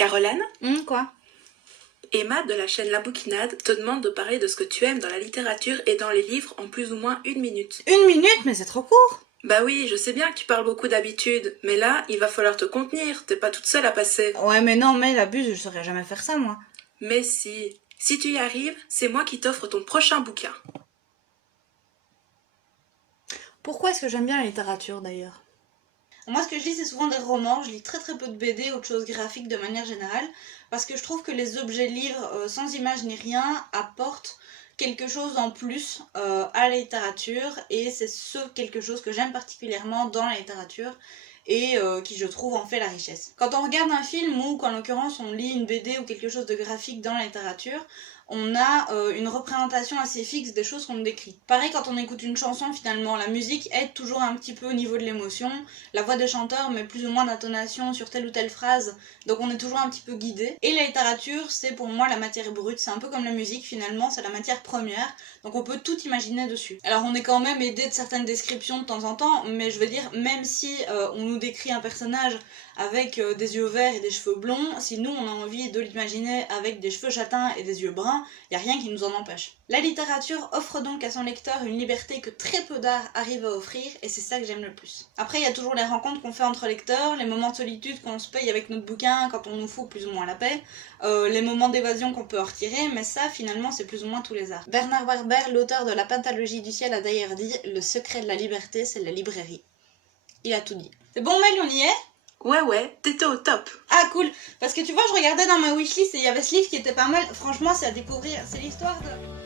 Caroline, Quoi? Emma de la chaîne La Bouquinade te demande de parler de ce que tu aimes dans la littérature et dans les livres en plus ou moins 1 minute. 1 minute, mais c'est trop court. Bah oui, je sais bien que tu parles beaucoup d'habitude, mais là, il va falloir te contenir, t'es pas toute seule à passer. Ouais, mais non, mais l'abuse, je saurais jamais faire ça, moi. Mais si tu y arrives, c'est moi qui t'offre ton prochain bouquin. Pourquoi est-ce que j'aime bien la littérature, d'ailleurs? Moi, ce que je lis, c'est souvent des romans. Je lis très très peu de BD ou de choses graphiques de manière générale, parce que je trouve que les objets livres, sans image ni rien, apportent quelque chose en plus à la littérature, et c'est ce quelque chose que j'aime particulièrement dans la littérature, et qui je trouve en fait la richesse. Quand on regarde un film ou qu'en l'occurrence on lit une BD ou quelque chose de graphique dans la littérature, on a une représentation assez fixe des choses qu'on décrit. Pareil quand on écoute une chanson, finalement, la musique aide toujours un petit peu au niveau de l'émotion, la voix des chanteurs met plus ou moins d'intonation sur telle ou telle phrase, donc on est toujours un petit peu guidé. Et la littérature, c'est pour moi la matière brute, c'est un peu comme la musique finalement, c'est la matière première, donc on peut tout imaginer dessus. Alors on est quand même aidé de certaines descriptions de temps en temps, mais je veux dire, même si on nous décrit un personnage avec des yeux verts et des cheveux blonds, si nous on a envie de l'imaginer avec des cheveux châtains et des yeux bruns, il n'y a rien qui nous en empêche. La littérature offre donc à son lecteur une liberté que très peu d'art arrive à offrir, et c'est ça que j'aime le plus. Après, il y a toujours les rencontres qu'on fait entre lecteurs, les moments de solitude qu'on se paye avec notre bouquin quand on nous fout plus ou moins la paix, les moments d'évasion qu'on peut en retirer, mais ça, finalement, c'est plus ou moins tous les arts. Bernard Werber, l'auteur de La Pentalogie du ciel, a d'ailleurs dit « Le secret de la liberté, c'est la librairie ». Il a tout dit. C'est bon, Mel, on y est? Ouais, t'étais au top. Ah cool, parce que tu vois, je regardais dans ma wishlist et il y avait ce livre qui était pas mal. Franchement, c'est à découvrir. C'est l'histoire de...